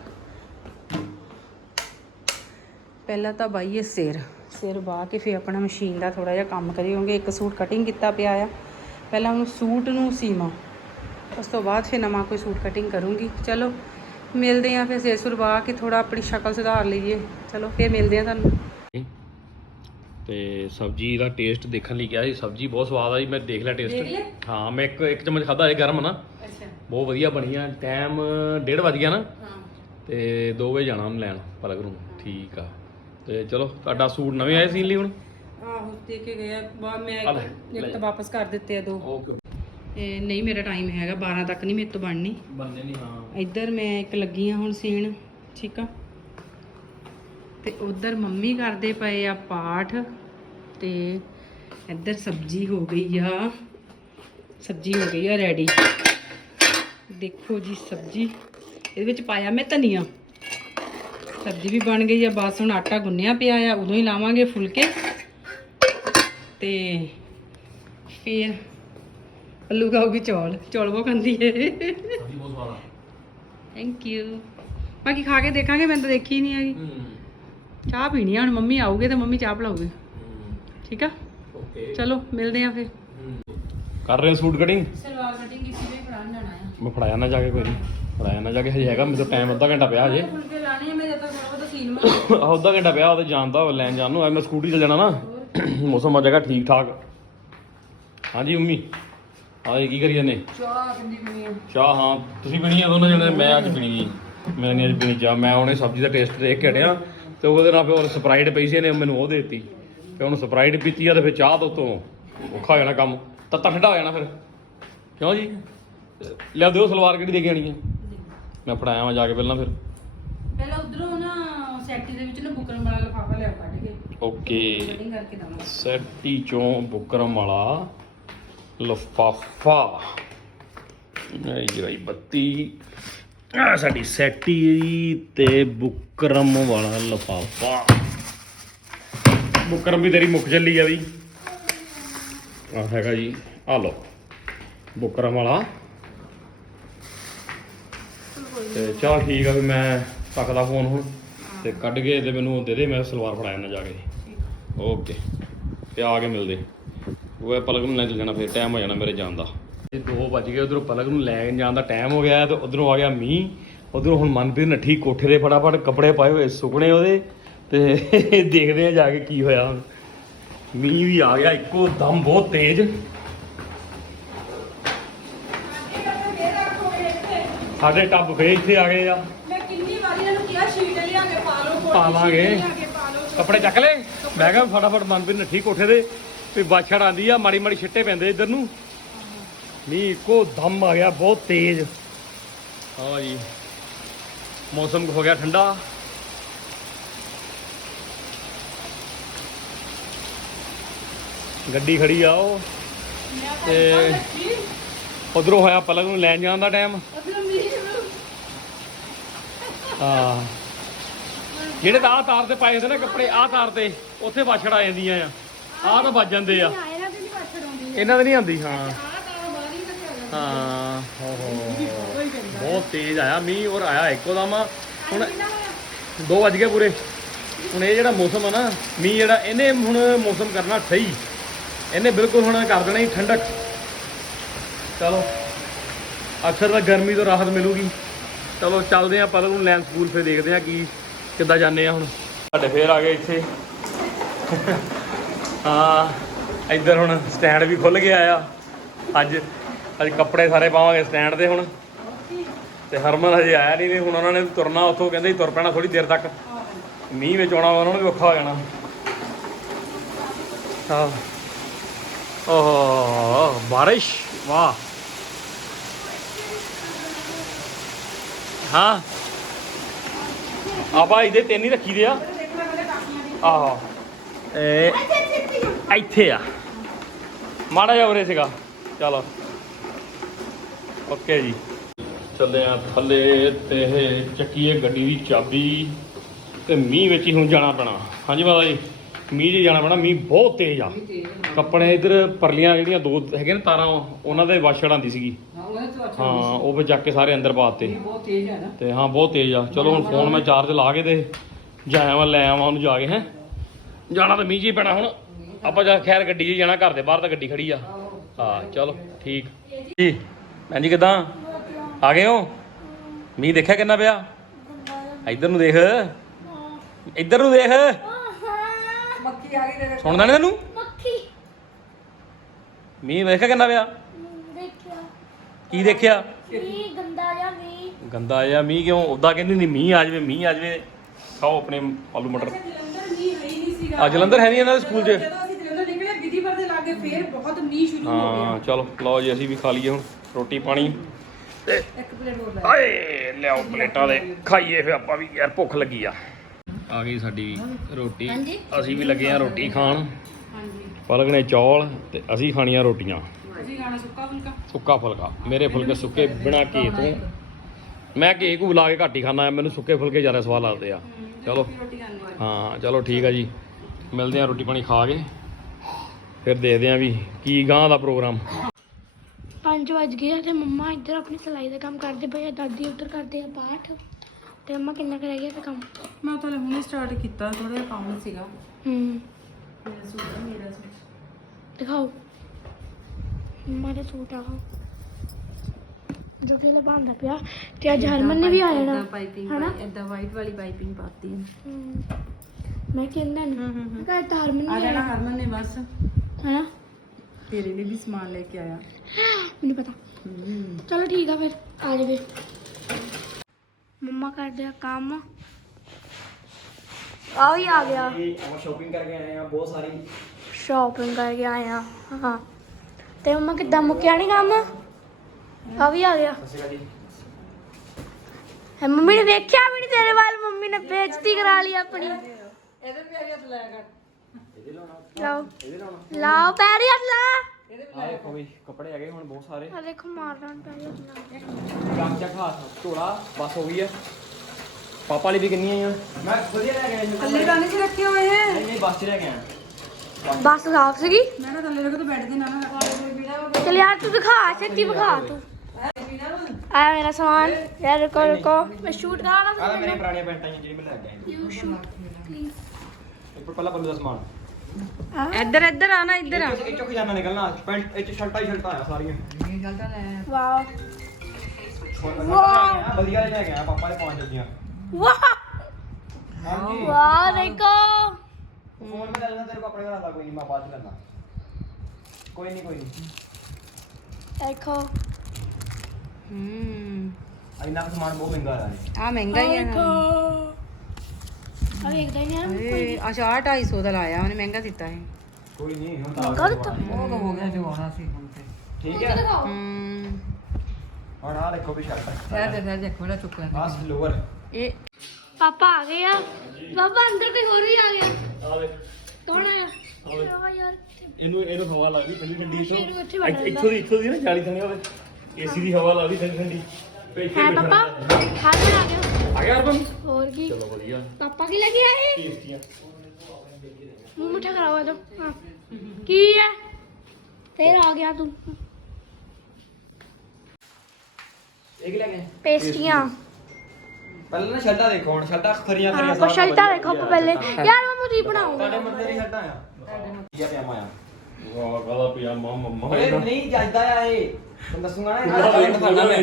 ਪਹਿਲਾਂ ਤਾਂ ਬਾਈਏ ਸਿਰ। ਸਿਰ ਵਾਹ ਕੇ ਫਿਰ ਆਪਣਾ ਮਸ਼ੀਨ ਦਾ ਥੋੜਾ ਜਿਹਾ ਕੰਮ ਕਰੀਏ ਇੱਕ ਸੂਟ ਕਟਿੰਗ ਕੀਤਾ ਪਿਆ ਆ। ਪਹਿਲਾਂ ਉਹਨੂੰ ਸੂਟ ਨੂੰ ਸੀਮਾ ਉਸ ਤੋਂ ਬਾਅਦ ਫਿਰ ਨਵਾਂ ਕੋਈ ਸੂਟ ਕਟਿੰਗ ਕਰੂੰਗੀ। ਚਲੋ ਮਿਲਦੇ ਆਂ ਫਿਰ ਸਿਰ ਸੁਰ ਵਾਹ ਕੇ ਥੋੜਾ ਆਪਣੀ ਸ਼ਕਲ ਸੁਧਾਰ ਲਈਏ। ਚਲੋ ਫਿਰ ਮਿਲਦੇ ਆਂ ਤੁਹਾਨੂੰ। ਤੇ ਸਬਜ਼ੀ ਦਾ ਟੇਸਟ ਦੇਖਣ ਲਈ ਗਿਆ ਸੀ। ਸਬਜ਼ੀ ਬਹੁਤ ਸਵਾਦ ਆ ਜੀ ਮੈਂ ਦੇਖ ਲਿਆ ਟੇਸਟ ਹਾਂ ਮੈਂ ਇੱਕ ਇੱਕ ਚਮਚ ਖਾਦਾ ਇਹ ਗਰਮ ਨਾ। ਅੱਛਾ। ਬਹੁਤ ਵਧੀਆ ਬਣੀ ਆ। ਟਾਈਮ 1:30 ਵਜ ਗਿਆ ਨਾ। ਹਾਂ। ਤੇ 2 ਵਜੇ ਜਾਣਾ ਉਹਨੂੰ ਲੈਣ ਪਲਕ ਨੂੰ। ਠੀਕ ਆ। ਤੇ ਚਲੋ ਤੁਹਾਡਾ ਸੂਟ ਨਵੇਂ ਆਏ ਸੀ ਲਈ ਹੁਣ? ਆਹੋ ਦੇ ਕੇ ਗਿਆ ਬਾ ਮੈਂ ਆ ਲੈ, ਇੱਕ ਤਾਂ ਵਾਪਸ ਕਰ ਦਿੱਤੇ ਆ ਦੋ। ਓਕੇ ਇਹ ਨਹੀਂ ਮੇਰਾ ਟਾਈਮ ਹੈਗਾ 12 ਤੱਕ ਨਹੀਂ ਮੇਰੇ ਤੋਂ ਬਣਨੀ। ਬੰਦੇ ਨਹੀਂ ਹਾਂ। ਇੱਧਰ ਮੈਂ ਇੱਕ ਲੱਗੀ ਆ ਹੁਣ ਸੀਣ ਠੀਕ ਆ? ਤੇ ਉਧਰ ਮੰਮੀ ਕਰਦੇ ਪਏ ਆ ਪਾਠ ਤੇ ਇੱਧਰ ਸਬਜ਼ੀ ਹੋ ਗਈ ਆ। ਸਬਜ਼ੀ ਹੋ ਗਈ ਆ ਰੈਡੀ ਦੇਖੋ ਜੀ ਸਬਜ਼ੀ ਇਹਦੇ ਵਿੱਚ ਪਾਇਆ ਮੈਂ ਧਨੀਆ। ਸਬਜ਼ੀ ਵੀ ਬਣ ਗਈ ਆ ਬਸ ਹੁਣ ਆਟਾ ਗੁੰਨਿਆ ਪਿਆ ਆ ਉਦੋਂ ਹੀ ਲਾਵਾਂਗੇ ਫੁਲਕੇ। ਤੇ ਫਿਰ ਅੱਲੂ ਖਾਊਗੀ ਚੌਲ। ਚੌਲ ਬਹੁਤ ਖਾਂਦੀ ਏ। ਸਬਜ਼ੀ ਬਹੁਤ ਸਵਾਦ ਆ। ਥੈਂਕ ਯੂ ਬਾਕੀ ਖਾ ਕੇ ਦੇਖਾਂਗੇ ਮੈਂ ਤਾਂ ਦੇਖੀ ਨਹੀਂ ਹੈਗੀ। ਹੂੰ। ਚਾਹ ਪੀਣੀ ਆ ਹੁਣ ਮੰਮੀ ਆਊਗੇ ਤੇ ਮੰਮੀ ਚਾਹ ਪਿਲਾਊਗੇ। ਠੀਕ ਆ? ਓਕੇ। ਚਲੋ ਮਿਲਦੇ ਆ ਫਿਰ। ਕਰ ਰਹੇ ਸੂਟ ਕਟਿੰਗ? ਸਲਵਾਰ ਕਟਿੰਗ ਕਿਸੇ ਵੀ ਫੜਾਉਣ ਜਾਣਾ ਆ ਮੈਂ ਫੜਾਇਆ ਨਾ ਜਾ ਕੇ ਕੋਈ ਨਹੀਂ ਫੜਾਇਆ ਨਾ ਜਾ ਕੇ ਹਜੇ ਹੈਗਾ ਮੇਰੇ ਟਾਈਮ ਅੱਧਾ ਘੰਟਾ ਪਿਆ ਹਜੇ। ਫੁਲਕੇ ਲਾਣੇ ਆ ਮੇਰੇ ਤਾਂ ਥੋੜਾ ਬਹੁਤਾ ਸੀਨ ਮਾ ਆਹ ਅੱਧਾ ਘੰਟਾ ਪਿਆ ਉਹਦੇ ਜਾਣ ਦਾ ਲੈਣ ਜਾਣ ਨੂੰ। ਐ ਮੈਂ ਸਕੂਟੀ ਤੇ ਜਾਣਾ ਨਾ। ਮੌਸਮ ਆ ਜਗਾ ਠੀਕ ਠਾਕ ਹਾਂਜੀ ਮੰਮੀ। ਹਾਂ ਇਹ ਕੀ ਕਰੀ ਜਾਂਦੇ? ਚਾਹ ਕਿੰਨੀ ਪੀਣੀ ਆ? ਚਾਹ ਹਾਂ ਤੁਸੀਂ ਪੀਣੀ ਆ ਦੋਨੋਂ ਜਣੇ? ਮੈਂ ਅੱਜ ਪੀਣੀ ਜੀ। ਮੈਂ ਨਹੀਂ ਅੱਜ ਪੀਣੀ ਚਾਹ। ਮੈਂ ਉਹਨੇ ਸਬਜ਼ੀ ਦਾ ਟੇਸਟ ਦੇਖ ਕੇ ਹਟਿਆ ਤੇ ਉਹਦੇ ਨਾਲ ਫਿਰ ਸਪਰਾਈਟ ਪਈ ਸੀ ਇਹਨੇ ਮੈਨੂੰ ਉਹ ਦਿੱਤੀ। ਤੇ ਹੁਣ ਸਪਰਾਈਟ ਪੀਤੀ ਆ ਤੇ ਫਿਰ ਚਾਹ ਤੋਂ ਤੋਂ ਔਖਾ ਹੋ ਜਾਣਾ ਕੰਮ। ਤੱਤਾ ਠੰਡਾ ਹੋ ਜਾਣਾ ਫਿਰ। ਕਿਉਂ ਜੀ? ਲਿਆ ਦਿਓ ਸਲਵਾਰ ਕਿਹੜੀ ਦੇ ਕੇ ਆਣੀ ਆ? ਮੈਂ ਫੜਾਇਆ ਵਾਂ ਜਾ ਕੇ ਪਹਿਲਾਂ ਫਿਰ। ਪਹਿਲਾਂ ਉਧਰੋਂ ਨਾ ਸੈਟੀ ਦੇ ਵਿੱਚ ਨਾ ਬੁਕਰਮ ਵਾਲਾ ਲਫਾਫਾ ਲਿਆ ਕੱਢ ਕੇ। ਓਕੇ। ਕਟਿੰਗ ਕਰਕੇ ਦਵਾਂਗੇ ਸੈਟੀ ਚੋਂ ਬੁਕਰਮ ਵਾਲਾ। ਲਫਾਫਾ। ਇਹ ਜਿਹੜੀ ਬੱਤੀ ਆ ਸਾਡੀ ਸੈਟੀ ਤੇ ਬੁਕਰਮ ਵਾਲਾ ਲਫਾਫਾ। ਬੁਕਰਮ ਵੀ ਤੇਰੀ ਮੁੱਕ ਚੱਲੀ ਆ ਵੀ ਆ ਹੈਗਾ ਜੀ ਆ ਲਓ ਬੁਕਰਮ ਵਾਲਾ। ਤੇ ਚਲ ਠੀਕ ਆ ਵੀ ਮੈਂ ਤੱਕਦਾ ਫੋਨ ਹੁਣ ਤੇ ਕੱਢ ਕੇ ਤੇ ਮੈਨੂੰ ਦੇ ਦੇ ਮੈਂ ਸਲਵਾਰ ਫੜਾਇਆ ਨਾ ਜਾ ਕੇ। ਓਕੇ ਤੇ ਆ ਕੇ ਮਿਲਦੇ। ਉਹ ਪਲਕ ਨੂੰ ਲੈ ਕੇ ਜਾਣਾ ਫਿਰ ਟਾਈਮ ਹੋ ਜਾਣਾ ਮੇਰੇ ਜਾਣ ਦਾ। ਇਹ 2 ਵੱਜ ਗਏ ਉਧਰੋਂ ਪਲਕ ਨੂੰ ਲੈਣ ਜਾਣ ਦਾ ਟਾਈਮ ਹੋ ਗਿਆ ਤੇ ਉਧਰੋਂ ਆ ਗਿਆ ਮੀਂਹ। ਉਧਰੋਂ ਹੁਣ ਮਨਪ੍ਰੀਤ ਨੱਠੀ ਕੋਠੇ ਦੇ ਫਟਾਫਟ ਕੱਪੜੇ ਪਾਏ ਹੋਏ ਸੁਕਣੇ ਉਹਦੇ। ਤੇ ਦੇਖਦੇ ਆ ਜਾ ਕੇ ਕੀ ਹੋਇਆ ਹੁਣ। ਮੀਂਹ ਵੀ ਆ ਗਿਆ ਇੱਕੋ ਦਮ ਬਹੁਤ ਤੇਜ਼। ਸਾਡੇ ਟੱਬ ਫੇਰ ਇੱਥੇ ਆ ਗਏ ਆ। ਮੈਂ ਕਿੰਨੀ ਵਾਰੀ ਇਹਨੂੰ ਕਿਹਾ ਸ਼ੀਟ ਲਿਆ ਕੇ ਪਾ ਲਓ ਪਾ ਲਾਂਗੇ। ਪਾ ਲਓ। ਕੱਪੜੇ ਚੱਕ ਲੈ ਮੈਂ ਕਿਹਾ ਫਟਾਫਟ ਮਨਪ੍ਰੀਤ ਨੱਠੀ ਕੋਠੇ ਦੇ ਤੇ ਬਾਛੜ ਆਂਦੀ ਆ ਮਾੜੀ ਮਾੜੀ ਛਿੱਟੇ ਪੈਂਦੇ ਇੱਧਰ ਨੂੰ। ਮੀਂਹ ਇੱਕੋ ਦਮ ਆ ਗਿਆ ਬਹੁਤ ਤੇਜ਼। ਹਾਂ ਜੀ। ਮੌਸਮ ਹੋ ਗਿਆ ਠੰਡਾ। ਗੱਡੀ ਖੜੀ ਆ ਉਹ। ਤੇ ਉਧਰੋਂ ਹੋਇਆ ਪਲਕ ਨੂੰ ਲੈਣ ਜਾਣ ਦਾ ਟਾਈਮ। ਹਾਂ। ਜਿਹੜੇ ਤਾਂ ਆਹ ਤਾਰ ਤੇ ਪਾਏ ਹੁੰਦੇ ਨਾ ਕੱਪੜੇ ਆਹ ਤਾਰ ਤੇ ਉੱਥੇ ਵਾਛੜ ਆ ਜਾਂਦੀਆਂ ਆ। ਆਹ ਤਾਂ ਵੱਜ ਜਾਂਦੇ ਆ। ਇਹਨਾਂ ਦੇ ਨਹੀਂ ਆਉਂਦੀ ਹਾਂ। ਹਾਂ ਹੋ ਹੋ ਬਹੁਤ ਤੇਜ਼ ਆਇਆ ਮੀਂਹ ਔਰ ਆਇਆ ਇੱਕੋ ਦਮ। ਹੁਣ 2 ਵੱਜ ਗਏ ਪੂਰੇ। ਹੁਣ ਇਹ ਜਿਹੜਾ ਮੌਸਮ ਆ ਨਾ ਮੀਂਹ ਜਿਹੜਾ ਇਹਨੇ ਹੁਣ ਮੌਸਮ ਕਰਨਾ ਸਹੀ। ਇਹਨੇ ਬਿਲਕੁਲ ਹੁਣ ਕਰ ਦੇਣਾ ਹੀ ਠੰਡਕ। ਚਲੋ ਅਕਸਰ ਤਾਂ ਗਰਮੀ ਤੋਂ ਰਾਹਤ ਮਿਲੂਗੀ। ਚਲੋ ਚੱਲਦੇ ਆ ਪਲਕ ਨੂੰ ਲੈਣ ਸਕੂਲ ਫਿਰ ਦੇਖਦੇ ਆ ਕੀ ਕਿੱਦਾਂ ਜਾਂਦੇ ਆ ਹੁਣ। ਸਾਡੇ ਫੇਰ ਆ ਗਏ ਇੱਥੇ। ਹਾਂ, ਇੱਧਰ ਹੁਣ ਸਟੈਂਡ ਵੀ ਖੁੱਲ ਗਿਆ ਆ। ਅੱਜ ਅੱਜ ਕੱਪੜੇ ਸਾਰੇ ਪਾਵਾਂਗੇ ਸਟੈਂਡ ਤੇ ਹੁਣ। ਤੇ ਹਰਮਨ ਹਜੇ ਆਇਆ ਨਹੀਂ ਤੇ ਹੁਣ ਉਹਨਾਂ ਨੇ ਤੁਰਨਾ ਉੱਥੋਂ, ਕਹਿੰਦੇ ਤੁਰ ਪੈਣਾ ਥੋੜੀ ਦੇਰ ਤੱਕ। ਮੀਂਹ ਵਿੱਚ ਆਉਣਾ ਉਹਨਾਂ ਨੂੰ ਵੀ ਔਖਾ ਹੋ ਜਾਣਾ। ਹਾਂ। ਓਹ, ਬਾਰਿਸ਼, ਵਾਹ। ਹਾਂ। ਆਪਾਂ ਇਹਦੇ ਤਿੰਨ ਹੀ ਰੱਖੀ ਦੇ ਆ। ਆਹੋ। ਇਹ ਇੱਥੇ ਆ। ਮਾੜਾ ਜਿਹਾ ਉਰੇ ਸੀਗਾ। ਚਲੋ। ਓਕੇ ਜੀ। ਚੱਲੇ ਆ ਥੱਲੇ ਤੇ ਚੱਕੀਏ ਗੱਡੀ ਦੀ ਚਾਬੀ ਤੇ ਮੀਂਹ ਵਿੱਚ ਹੀ ਹੁਣ ਜਾਣਾ ਪੈਣਾ। ਹਾਂਜੀ ਮਾਤਾ ਜੀ, ਮੀਂਹ 'ਚ ਜਾਣਾ ਪੈਣਾ। ਮੀਂਹ ਬਹੁਤ ਤੇਜ਼ ਆ। ਕੱਪੜੇ ਇਧਰ ਪਰਲੀਆਂ ਜਿਹੜੀਆਂ ਦੋ ਹੈਗੇ ਨੇ ਤਾਰਾਂ, ਉਹਨਾਂ ਦੇ ਵਾਸ਼ੜ ਆਂਦੀ ਸੀਗੀ। ਹਾਂ, ਉਹ ਵੀ ਚੱਕ ਕੇ ਸਾਰੇ ਅੰਦਰ ਪਾਤੇ ਮੀਂਹ ਬਹੁਤ ਤੇਜ਼ ਹੈ ਨਾ ਤੇ ਹਾਂ, ਬਹੁਤ ਤੇਜ਼ ਆ। ਚਲੋ ਹੁਣ ਫੋਨ ਮੈਂ ਚਾਰਜ ਲਾ ਕੇ ਤੇ ਜਾਇਆ ਮੈਂ ਲੈ ਆਵਾਂ ਉਹਨੂੰ ਜਾ ਕੇ, ਹੈ। ਜਾਣਾ ਤਾਂ ਮੀਂਹ 'ਚ ਹੀ ਪੈਣਾ ਹੁਣ। ਆਪਾਂ ਜਾ ਖੈਰ ਗੱਡੀ 'ਚ ਹੀ ਜਾਣਾ ਘਰ ਦੇ ਬਾਹਰ ਤਾਂ ਗੱਡੀ ਖੜੀ ਆ। ਹਾਂ ਚਲੋ ਠੀਕ। ਜੀ ਭੈਣ ਜੀ ਕਿਦਾਂ? ਆ ਗਏ ਹੋ? ਮੀਂਹ ਦੇਖਿਆ ਕਿੰਨਾ ਪਿਆ? ਇੱਧਰ ਨੂੰ ਦੇਖ। ਇੱਧਰ ਨੂੰ ਦੇਖ। ਮੱਕੀ ਆ ਗਈ ਤੇਰੇ ਸੁਣਦਾ ਨੀ ਤੈਨੂੰ? ਮੱਖੀ। ਮੀਂਹ ਵੇਖਿਆ ਕਿੰਨਾ ਪਿਆ? ਦੇਖਿਆ। ਕੀ ਦੇਖਿਆ? ਗੰਦਾ ਜਿਹਾ ਵੀ ਗੰਦਾ ਆਇਆ ਮੀਂਹ ਕਿਉਂ? ਉਦਾਂ ਕਹਿੰਦੀ ਨਹੀਂ ਮੀਂਹ ਆ ਜਾਵੇ ਮੀਂਹ ਆ ਜਾਵੇ। ਖਾਓ ਆਪਣੇ ਆਲੂ ਮਟਰ। ਮੀਂਹ ਹੈ ਹੀ ਨਹੀਂ ਸੀਗਾ ਆ ਜਲੰਧਰ ਹੈ ਨਹੀਂ ਇਹਨਾਂ ਦੇ ਸਕੂਲ 'ਚ? ਜਦੋਂ ਅਸੀਂ ਜਲੰਧਰ ਨਿਕਲੇ ਵਿਧੀ ਪਰ ਦੇ ਲੱਗ ਕਰਕੇ ਫੇਰ ਬਹੁਤ ਮੀਂਹ ਸ਼ੁਰੂ ਹੋ ਗਿਆ। ਹਾਂ ਚਲੋ ਲਓ ਜੀ ਅਸੀਂ ਵੀ ਖਾ ਲਈਏ ਹੁਣ ਰੋਟੀ ਪਾਣੀ। ਇੱਕ ਪਲੇਟ ਹੋਰ ਲੈ ਹਾਏ ਲਿਆਓ ਪਲੇਟਾਂ ਦੇ ਖਾਈਏ ਫੇ ਆਪਾਂ ਵੀ ਯਾਰ ਭੁੱਖ ਲੱਗੀ ਆ। ਆ ਗਈ ਸਾਡੀ ਰੋਟੀ। ਅਸੀਂ ਵੀ ਲੱਗੇ ਆ ਰੋਟੀ ਖਾਣ। ਹਾਂਜੀ। ਪਲਕ ਨੇ ਚੌਲ ਤੇ ਅਸੀਂ ਖਾਣੀਆਂ ਰੋਟੀਆਂ। ਅਸੀਂ ਖਾਣਾ ਸੁੱਕਾ ਫੁਲਕਾ? ਸੁੱਕਾ ਫੁਲਕਾ। ਮੇਰੇ ਫੁਲਕੇ ਸੁੱਕੇ ਬਿਨਾ ਘੇ ਤੋਂ। ਮੈਂ ਘੇ ਕੂ ਲਾ ਕੇ ਘੱਟ ਹੀ ਖਾਣਾ ਮੈਨੂੰ ਸੁੱਕੇ ਫੁਲਕੇ ਜ਼ਿਆਦਾ ਸਵਾਦ ਲੱਗਦੇ ਆ। ਚਲੋ। ਹਾਂ ਚਲੋ ਠੀਕ ਆ ਜੀ। ਮਿਲਦੇ ਆ ਰੋਟੀ ਪਾਣੀ ਖਾ ਕੇ। ਫਿਰ ਦੇਖਦੇ ਆ ਵੀ ਕੀ ਗਾਂ ਦਾ ਪ੍ਰੋਗਰਾਮ। 5 ਵਜ ਗਏ ਆ ਤੇ ਮੰਮਾ ਇੱਧਰ ਆਪਣੀ ਸਿਲਾਈ ਦਾ ਕੰਮ ਕਰਦੇ ਪਏ ਆ ਦਾਦੀ ਉੱਧਰ ਕਰਦੇ ਆ ਪਾਠ। ਤੇ ਮੰਮਾ ਕਿੰਨਾ ਕੁ ਰਹਿ ਗਿਆ ਤੇ ਕੰਮ? ਮੈਂ ਤਾਂ ਹੁਣੇ ਸਟਾਰਟ ਕੀਤਾ ਥੋੜਾ ਜਿਹਾ ਕੰਮ ਸੀਗਾ। ਹੂੰ। ਮੇਰਾ ਸੂਟ ਆ, ਮੇਰਾ ਸੂਟ। ਦਿਖਾਓ। ਮੰਮਾ ਦਾ ਸੂਟ ਆ। ਉਹ। ਜੋ ਕਿ ਲਵਾਉਂਦਾ ਪਿਆ ਤੇ ਅੱਜ ਹਰਮਨ ਨੇ ਵੀ ਆ ਜਾਣਾ ਹਨਾ? ਇਦਾਂ ਵਾਈਟ ਵਾਲੀ ਪਾਈਪਿੰਗ ਪਾਤੀ ਹੈ। ਮੈਂ ਕਹਿੰਦਾ ਨਹੀਂ ਹੂੰ, ਹੂੰ, ਹੂੰ। ਮੈਂ ਤਾਂ ਹਰਮਨ ਆ ਨੇ ਜਾਣਾ ਆਣਾ ਹਰਮਨ ਨੇ ਬਸ। ਹਨਾ? ਤੇਰੇ ਲਈ ਵੀ ਸਮਾਨ ਲੈ ਕੇ ਆਇਆ। ਮੈਨੂੰ ਪਤਾ। ਚਲੋ ਠੀਕ ਆ ਫਿਰ ਆ ਜਾਵੇ ਮੰਮਾ ਕਰਦੇ ਆ ਕੰਮ। ਆ ਵੀ ਆ ਗਿਆ। ਆਪਾਂ ਸ਼ਾਪਿੰਗ ਕਰਕੇ ਆਏ ਆ ਬਹੁਤ ਸਾਰੀ। ਸ਼ਾਪਿੰਗ ਕਰਕੇ ਆਏ ਆ ਹਾਂ। ਤੇ ਮੰਮਾ ਕਿੱਦਾਂ ਮੁੱਕਿਆ ਨਹੀਂ ਕੰਮ? ਆ ਵੀ ਆ ਗਿਆ। ਸਸੀ ਜੀ। ਹੈ ਮੰਮੀ ਨੇ ਵੇਖਿਆ ਵੀ ਨਹੀਂ ਤੇਰੇ ਵੱਲ? ਮੰਮੀ ਨੇ ਬੇਇੱਜ਼ਤੀ ਕਰਾ ਲਈ ਆਪਣੀ। ਇਹਦੇ ਵੀ ਆਇਆ ਲੈ ਕਰ। ਇਹਦੇ ਲਾਉਣਾ। ਲਾਓ। ਇਹਦੇ ਲਾਉਣਾ। ਲਾਓ ਪੈਰੀ ਹੱਥ ਲਾ ਆ ਦੇਖੋ ਵੀ ਕੱਪੜੇ ਹੈਗੇ ਹੁਣ ਬਹੁਤ ਸਾਰੇ। ਆ ਦੇਖੋ ਮਾਰਦਾ ਪੈਰੀ ਹੱਥ ਲਾ ਕੰਮ ਚੱਕ ਹੱਥ ਢੋਲਾ ਬਸ ਹੋ ਗਈ ਆ। ਪਾਪਾ ਵਾਲੀ ਵੀ ਕਿੰਨੀਆਂ ਆ ਮੈਂ ਵਧੀਆ ਲੈ ਕੇ ਆਇਆ। ਥੱਲੇ ਨਹੀਂ ਸੀ ਰੱਖੇ ਹੋਏ ਹੈ ਨਹੀਂ ਨਹੀਂ ਬੱਸ 'ਚ ਲੈ ਕੇ ਆਇਆ। ਬਸ ਸਾਫ਼ ਸੀਗੀ? ਮੈਂ ਕਿਹਾ ਥੱਲੇ ਰੱਖ ਤਾਂ ਬੈਠ ਦੇ ਨਾ ਨਾ ਚਲ ਯਾਰ ਤੂੰ ਦਿਖਾ ਛੇਤੀ ਵਿਖਾ ਤੂੰ। ਆ ਮੇਰਾ ਸਮਾਨ ਯਾਰ ਰੁਕੋ ਰੁਕੋ। ਮੈਂ ਸ਼ੂਟ ਕਰਾਣਾ ਆਹ ਤਾਂ ਮੇਰੀਆਂ ਪੁਰਾਣੀਆਂ ਪੈਂਟਾਂ ਜੀ ਜਿਹੜੀ ਮੈਂ ਲੈ ਕੇ ਆਇਆ ਯੂ ਸ਼ੂਟ ਪਲੀਜ਼ ਇੱਕ ਪਹਿਲਾਂ ਪੱਲੂ ਦਾ ਸਮਾਨ। ਇੱਧਰ ਇੱਧਰ ਆ ਨਾ ਇੱਧਰ ਆ। ਇਹ ਚੋਂ ਖਜ਼ਾਨਾ ਨਿਕਲਣਾ। ਪੈਂਟ ਇਹ 'ਚ ਸ਼ਰਟਾਂ ਹੀ ਸ਼ਰਟਾਂ ਆ ਸਾਰੀਆਂ। ਇਹ ਗੱਲ ਤਾਂ ਲੈ। ਵਾਓ। ਹੁਣ ਮੈਂ ਲੈ ਕੇ ਆਇਆ, ਵਧੀਆ ਲੈ ਕੇ ਆਇਆ ਪਾਪਾ ਦੇ ਪਹੁੰਚ ਜੀਆਂ ਵਾਹ ਹਾਂਜੀ। ਵਾਹ ਦੇਖੋ ਫੋਨ ਮੈਂ ਲੈ ਲੈਣਾ ਤੇਰੇ ਕੋ ਆਪਣੇ ਘਰ ਦਾ ਕੋਈ ਨਹੀਂ ਮੈਂ ਬਾਅਦ ਚ ਲੈਣਾ ਕੋਈ ਨਹੀਂ ਕੋਈ ਨਹੀਂ। ਦੇਖੋ। ਹੂੰ। ਇੰਨਾ ਕੁ ਸਮਾਨ ਬਹੁਤ ਮਹਿੰਗਾ ਆ ਰਿਹਾ ਹੈ ਆ ਮਹਿੰਗਾ ਹੀ ਹੈ ਆ ਵੇਖਦਾ ਹੀ ਯਾਰ ਏ ਅੱਛਾ ਆਹ 250 ਦਾ ਲਾਇਆ ਉਹਨੇ ਮਹਿੰਗਾ ਦਿੱਤਾ ਹੈ ਕੋਈ ਨਹੀਂ ਹੁਣ ਤਾਂ ਮਹਿੰਗਾ ਦਿੱਤਾ? ਉਹ ਤਾਂ ਹੋ ਗਿਆ ਜੋ ਆਉਣਾ ਸੀ ਹੁਣ ਤੇ। ਠੀਕ ਹੈ। ਹੂੰ। ਹੁਣ ਆ ਦੇਖੋ ਵੀ ਸ਼ਰਟ ਠਹਿਰ ਦੇ ਠਹਿਰ ਦੇਖੋ ਨਾ ਚੁੱਕ ਲੈ ਆ ਲੋਅਰ ਇਹ ਪਾਪਾ ਆ ਗਏ ਆ। ਪਾਪਾ ਅੰਦਰ ਕੋਈ ਹੋਰ ਵੀ ਆ ਗਿਆ? ਆ ਵੇ। ਕੌਣ ਆਇਆ? ਓਏ। ਆ ਯਾਰ। ਇਹਨੂੰ ਇਹਨੂੰ ਹਵਾ ਲੱਗਦੀ ਠੰਡੀ ਠੰਡੀ ਇੱਥੋਂ ਇੱਥੋਂ ਦੀ ਇੱਥੋਂ ਦੀ ਨਾ ਜਾਲੀ ਥਾਣੇ ਹੋਵੇ ਏਸੀ ਦੀ ਹਵਾ ਲੱਗਦੀ ਠੰਡੀ ਠੰਡੀ। ਤੇ ਇੱਥੇ ਹੈ। ਪਾਪਾ ਖਾਣਾ ਆ ਗਿਆ ਆ ਗਿਆ ਅਰਬਨ ਹੋਰ ਕੀ? ਚਲੋ ਵਧੀਆ। ਪਾਪਾ ਕੀ ਲੈ ਕੇ ਆਏ? ਟੇਸਟੀਆਂ। ਮੂੰਹ ਮਿੱਠਾ ਕਰਾਵਾ ਦੋ ਹਾਂ। ਕੀ ਹੈ? ਫੇਰ ਆ ਗਿਆ ਤੂੰ। ਇਹ ਕੀ ਲੈ ਗਏ ਪੇਸਟੀਆਂ। ਪਹਿਲਾਂ ਨਾ ਸ਼ਰਟਾਂ ਦੇਖੋ ਹੁਣ ਸ਼ਰਟਾਂ ਖਰੀਆਂ ਹਾਂ ਖਰੀਆਂ ਕੋ ਸ਼ਲਟਾ ਦੇਖੋ ਆਪਾਂ ਪਹਿਲੇ ਯਾਰ ਮੈਂ ਜੀ ਬਣਾਉਂਗਾ ਤੁਹਾਡੇ ਮੁੰਡੇ ਦੀ ਸ਼ਰਟਾਂ ਆ। ਕੀ ਆ ਪਜਾਮਾ ਆ। ਵਾਹ ਕਾਲਾ ਪਜਾਮਾ ਮੰਮਾ। ਨਹੀਂ ਜੱਜਦਾ ਆ ਇਹ। ਮੈਂ ਦੱਸੂਗਾ ਨਾ ਵਾਹ, ਇਹ ਤੁਹਾਡਾ ਮੈਂ